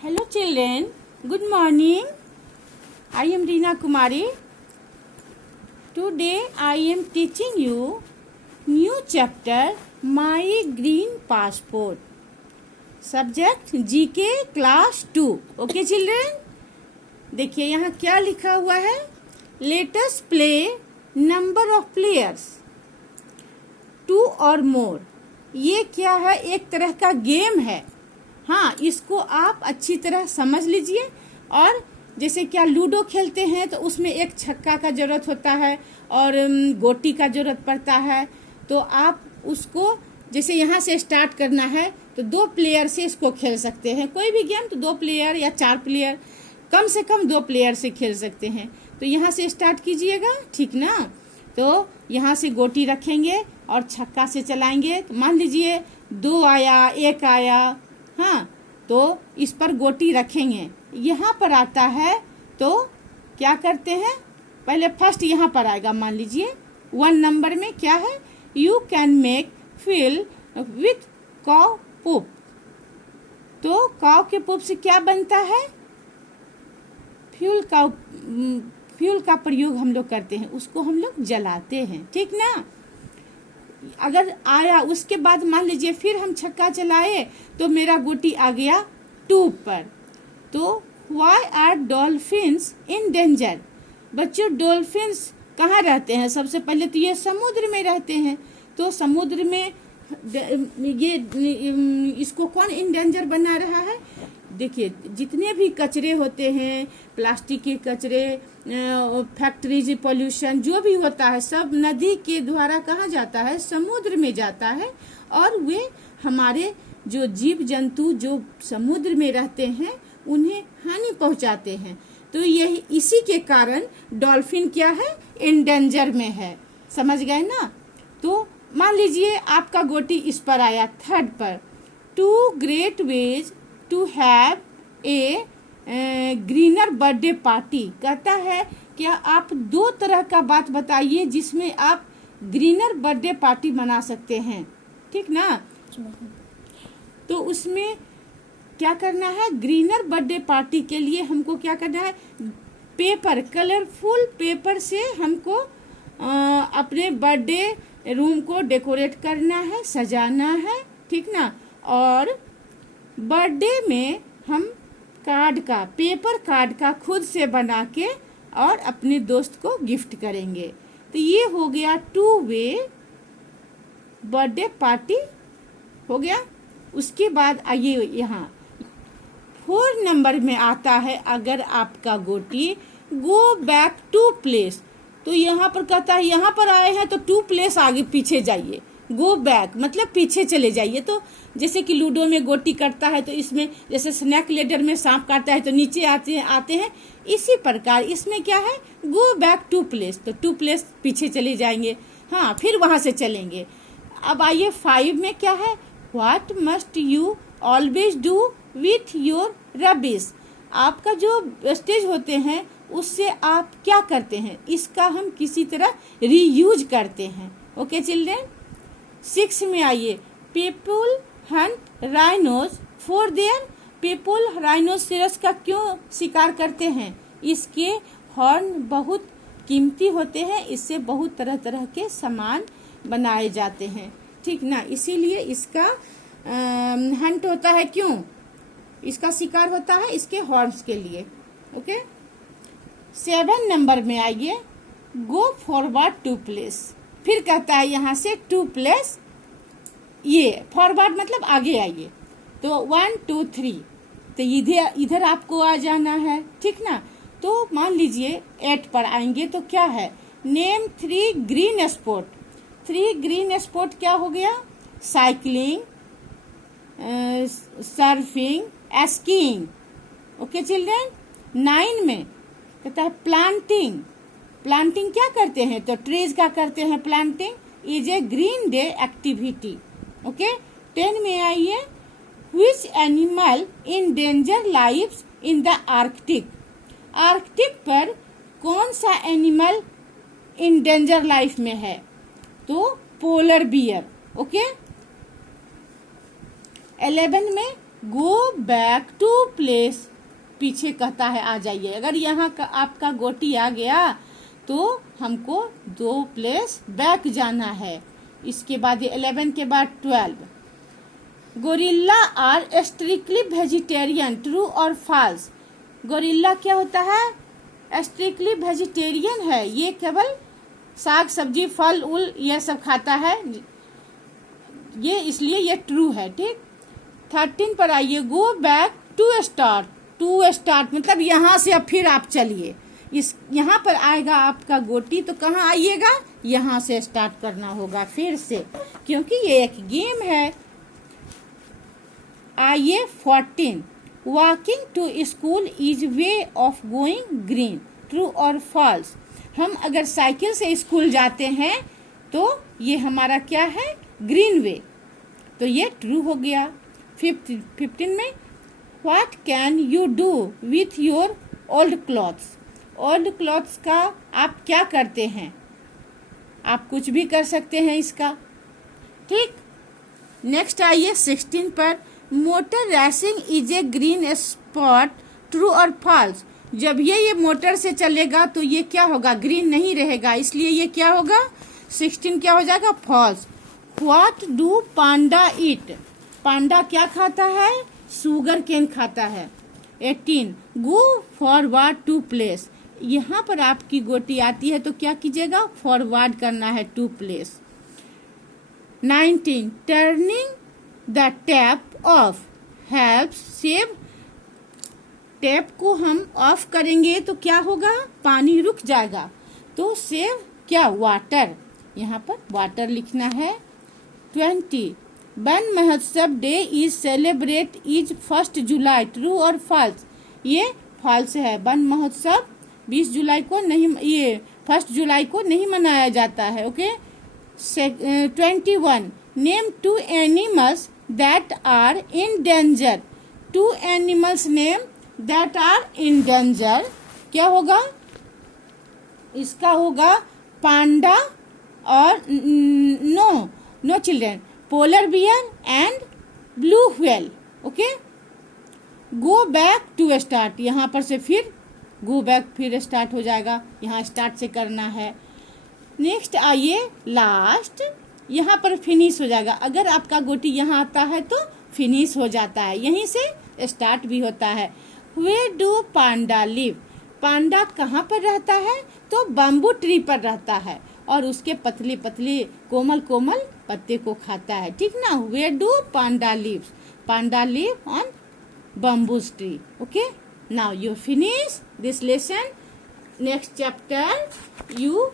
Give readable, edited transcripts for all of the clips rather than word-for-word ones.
Hello children, good morning. I am Reena Kumari. Today I am teaching you new chapter My Green Passport. Subject GK class 2. Okay children? देखिए यहाँ क्या लिखा हुआ है. Let us play number of players 2 or more. ये क्या है? एक तरह का गेम है. हाँ, इसको आप अच्छी तरह समझ लीजिए. और जैसे क्या लूडो खेलते हैं तो उसमें एक छक्का का जरूरत होता है और गोटी का जरूरत पड़ता है. तो आप उसको जैसे यहाँ से स्टार्ट करना है तो 2 प्लेयर से इसको खेल सकते हैं. कोई भी गेम तो 2 प्लेयर या 4 प्लेयर, कम से कम 2 प्लेयर से खेल सकते हैं. तो यहाँ से स्टार्ट कीजिएगा, ठीक ना. तो यहाँ से गोटी रखेंगे और छक्का से चलाएंगे. तो मान लीजिए 2 आया, 1 आया. हाँ, तो इस पर गोटी रखेंगे. यहाँ पर आता है तो क्या करते हैं, पहले फर्स्ट यहाँ पर आएगा. मान लीजिए 1 नंबर में क्या है, you can make fill with cow pup. तो काउ के पुप से क्या बनता है, फ्यूल का प्रयोग हम लोग करते हैं, उसको हम लोग जलाते हैं, ठीक ना. अगर आया उसके बाद मान लीजिए फिर हम छक्का चलाए तो मेरा गोटी आ गया 2 पर. तो why are dolphins in danger. बच्चों, डॉल्फिन्स कहाँ रहते हैं? सबसे पहले तो ये समुद्र में रहते हैं. तो समुद्र में ये इसको कौन इन डेंजर बना रहा है? देखिए, जितने भी कचरे होते हैं, प्लास्टिक के कचरे, फैक्ट्रीज, पोल्यूशन जो भी होता है, सब नदी के द्वारा कहाँ जाता है? समुद्र में जाता है. और वे हमारे जो जीव जंतु जो समुद्र में रहते हैं उन्हें हानि पहुंचाते हैं. तो यही इसी के कारण डॉल्फिन क्या है, एंडेंजर में है. समझ गए ना. तो मान लीजिए आपका गोटी इस पर आया 3rd पर. 2 great ways to have a greener birthday party. कहता है क्या आप 2 तरह का बात बताइए जिसमें आप ग्रीनर बर्थडे पार्टी मना सकते हैं, ठीक ना. तो उसमें क्या करना है, ग्रीनर बर्थडे पार्टी के लिए हमको क्या करना है, पेपर, कलरफुल पेपर से हमको अपने बर्थडे रूम को डेकोरेट करना है, सजाना है, ठीक ना. और बर्थडे में हम पेपर कार्ड का खुद से बना के और अपने दोस्त को गिफ्ट करेंगे. तो ये हो गया 2 वे बर्थडे पार्टी हो गया. उसके बाद आइए यहाँ 4 नंबर में आता है, अगर आपका गोटी गो बैक टू प्लेस. तो यहाँ पर कहता है यहाँ पर आए हैं तो 2 प्लेस आगे पीछे जाइए. गो बैक मतलब पीछे चले जाइए. तो जैसे कि लूडो में गोटी कटता है तो इसमें जैसे स्नैक लेडर में सांप काटता है तो नीचे आते हैं, इसी प्रकार इसमें क्या है, गो बैक टू प्लेस. तो 2 प्लेस पीछे चले जाएंगे. हाँ, फिर वहां से चलेंगे. अब आइए 5 में क्या है, what must you always do with your rubbish. आपका जो वेस्टेज होते हैं उससे आप क्या करते हैं, इसका हम किसी तरह रीयूज करते हैं. Okay children. 6 में आइए, people Hunt rhinos for their. People rhinoceros का क्यों शिकार करते हैं? इसके हॉर्न बहुत कीमती होते हैं, इससे बहुत तरह तरह के सामान बनाए जाते हैं, ठीक ना. इसीलिए इसका हंट होता है. क्यों इसका शिकार होता है? इसके हॉर्न्स के लिए. ओके. 7 नंबर में आइए, गो फॉरवर्ड 2 प्लेस. फिर कहता है यहाँ से 2 प्लेस, ये फॉरवर्ड मतलब आगे आइए. तो 1 2 3, तो इधर आपको आ जाना है, ठीक ना. तो मान लीजिए 8 पर आएंगे तो क्या है, name 3 green spot. 3 green spot क्या हो गया, cycling, surfing, skiing. Okay children. 9 में कहता है प्लांटिंग. प्लांटिंग क्या करते हैं, तो ट्रीज का करते हैं. Planting is a green day activity. Okay. 10 में आइए, which animal in danger lives in the Arctic. Arctic पर कौन सा एनिमल इन डेंजर लाइफ में है, तो पोलर बियर. ओके. 11 में गो बैक टू प्लेस, पीछे कहता है आ जाइए। अगर यहाँ का आपका गोटी आ गया तो हमको 2 प्लेस बैक जाना है। इसके बाद 11 के बाद 12, gorilla are strictly vegetarian, true और फॉल्स। गोरिल्ला क्या होता है? स्ट्रिक्टली वेजिटेरियन है, ये केवल साग सब्जी फल उल ये सब खाता है, ये इसलिए ये ट्रू है। ठीक, 13 पर आइए, go back to start. To start मतलब यहाँ से अब फिर आप चलिए। इस यहाँ पर आएगा आपका गोटी तो कहाँ आइएगा? यहाँ से स्टार्ट करना होगा फिर से, क्योंकि ये एक गेम है। आइए 14, walking to school is way of going green, true और फॉल्स। हम अगर साइकिल से स्कूल जाते हैं तो ये हमारा क्या है? ग्रीन वे, तो ये ट्रू हो गया। 15 में, what can you do with your old clothes. Old clothes का आप क्या करते हैं? आप कुछ भी कर सकते हैं इसका। ठीक, नेक्स्ट आइए 16 पर, motor racing is a green spot, true और फॉल्स। जब ये मोटर से चलेगा तो ये क्या होगा? ग्रीन नहीं रहेगा, इसलिए ये क्या होगा? 16 क्या हो जाएगा? फॉल्स। व्हाट डू पांडा ईट, पांडा क्या खाता है? शुगर केन खाता है। 18, गो फॉरवर्ड टू प्लेस। यहाँ पर आपकी गोटी आती है तो क्या कीजिएगा? फॉरवर्ड करना है two place. 19, turning the tap off helps save. Tap को हम ऑफ करेंगे तो क्या होगा? पानी रुक जाएगा, तो सेव क्या? वाटर, यहाँ पर वाटर लिखना है। 20, वन महोत्सव day is celebrate is 1 July, true और फॉल्स। ये फॉल्स है, वन महोत्सव 20 जुलाई को नहीं, ये 1 जुलाई को नहीं मनाया जाता है। Okay. 21, name 2 animals that are in danger. 2 animals name that are in danger, क्या होगा? इसका होगा पांडा और no children, polar bear and blue whale. Okay. Go back to start, यहाँ पर से फिर गो बैक फिर स्टार्ट हो जाएगा, यहाँ स्टार्ट से करना है। नेक्स्ट आइए लास्ट, यहाँ पर फिनिश हो जाएगा। अगर आपका गोटी यहाँ आता है तो फिनिश हो जाता है, यहीं से स्टार्ट भी होता है। Where do पांडा लिव, पांडा कहाँ पर रहता है? तो बम्बू ट्री पर रहता है और उसके पतले पतले कोमल कोमल पत्ते को खाता है। ठीक ना? Where do Panda lives, Panda live on bamboo tree. Okay, now you finish this lesson. Next chapter you.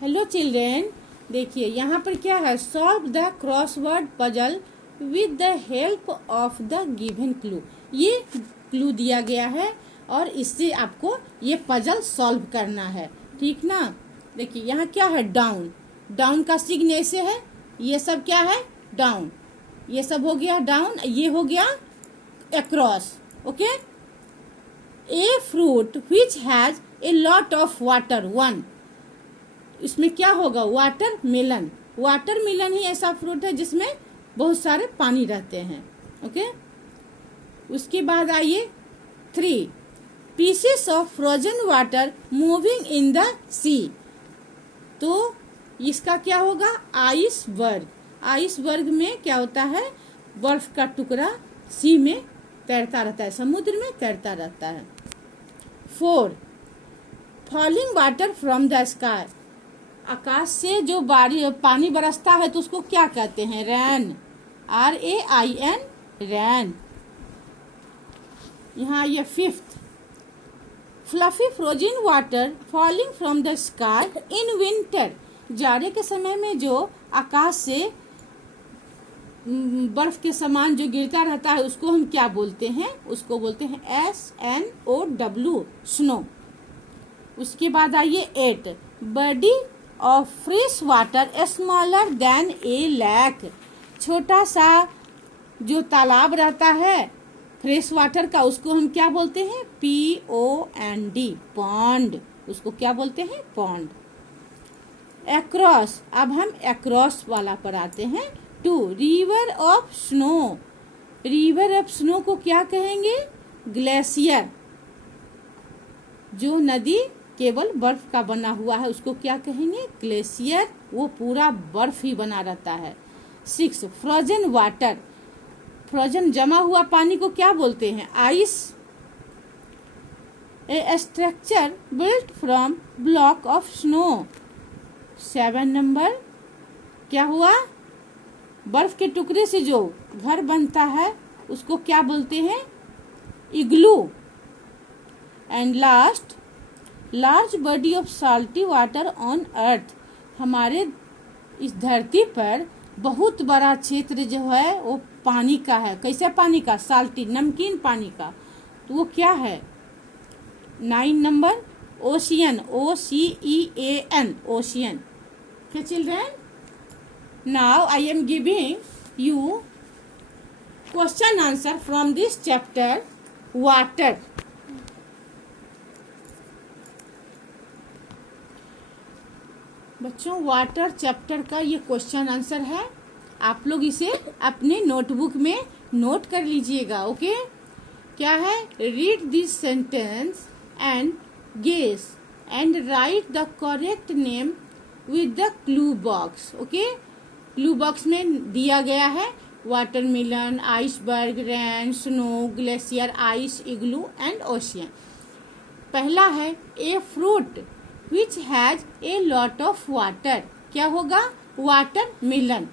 Hello children, देखिए यहाँ पर क्या है? Solve the crossword puzzle with the help of the given clue. ये clue दिया गया है और इससे आपको ये पजल सॉल्व करना है। ठीक ना? देखिए यहाँ क्या है? डाउन, डाउन का सिग्न ऐसे है, ये सब क्या है? डाउन, ये सब हो गया डाउन, ये हो गया across. Okay. A fruit which has a lot of water, 1, इसमें क्या होगा? Watermelon. वाटर मेलन ही ऐसा फ्रूट है जिसमें बहुत सारे पानी रहते हैं। ओके। उसके बाद आइए 3, pieces of frozen water moving in the sea. तो इसका क्या होगा? आइसबर्ग। आइसबर्ग में क्या होता है? बर्फ का टुकड़ा सी में तैरता रहता है, समुद्र में तैरता रहता है। 4, falling water from the sky, आकाश से जो पानी बरसता है तो उसको क्या कहते हैं? रैन, RAIN, रैन। यहाँ ये 5th, fluffy frozen water falling from the sky in winter, जाड़े के समय में जो आकाश से बर्फ के समान जो गिरता रहता है उसको हम क्या बोलते हैं? उसको बोलते हैं SNOW, स्नो। उसके बाद आइए 8, body of fresh water smaller than a lake, छोटा सा जो तालाब रहता है फ्रेश वाटर का उसको हम क्या बोलते हैं? POND, पॉन्ड, उसको क्या बोलते हैं? पॉन्ड। एक्रॉस, अब हम एक्रॉस वाला पर आते हैं। 2 river of snow. River of snow को क्या कहेंगे? ग्लेशियर। जो नदी केवल बर्फ का बना हुआ है उसको क्या कहेंगे? ग्लेशियर। वो पूरा बर्फ ही बना रहता है। 6 फ्रोजन वाटर। फ्रोजन जमा हुआ पानी को क्या बोलते हैं? Ice. A structure built from block of snow. 7 number क्या हुआ? बर्फ के टुकड़े से जो घर बनता है उसको क्या बोलते हैं? Igloo. And last, large body of salty water on earth. हमारे इस धरती पर बहुत बड़ा क्षेत्र जो है वो पानी का है। कैसे पानी का? साल्टी, नमकीन पानी का। तो वो क्या है? 9 number ocean. OCEAN, ocean. Okay, children, now I am giving you question answer from this chapter water. बच्चों, वाटर चैप्टर का ये क्वेश्चन आंसर है। आप लोग इसे अपने नोटबुक में नोट कर लीजिएगा। ओके, क्या है? Read this sentence and guess and write the correct name with the clue box. Okay, clue box में दिया गया है watermelon, iceberg, rain, snow, glacier, ice, igloo and ocean. पहला है a fruit which has a lot of water. क्या होगा? Watermelon.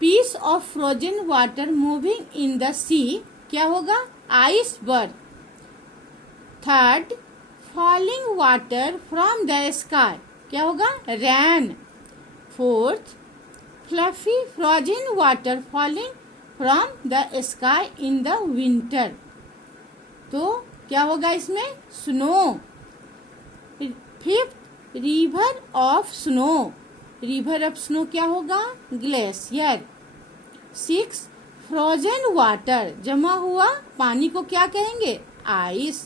Piece of frozen water moving in the sea. क्या होगा? Iceberg. Third, falling water from the sky. क्या होगा? Rain. Fourth, fluffy frozen water falling from the sky in the winter. तो क्या होगा इसमें? Snow. Fifth, river of snow. River of snow क्या होगा? ग्लेशियर। 6 फ्रोजन वाटर, जमा हुआ पानी को क्या कहेंगे? Ice.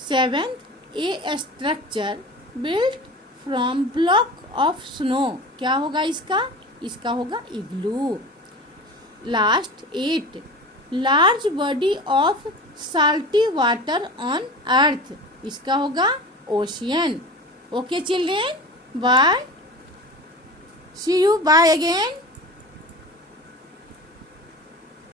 7 a structure built from block of snow. क्या होगा इसका? इसका होगा igloo. Last 8 large body of salty water on earth. इसका होगा ocean. Okay children, bye, see you, bye again.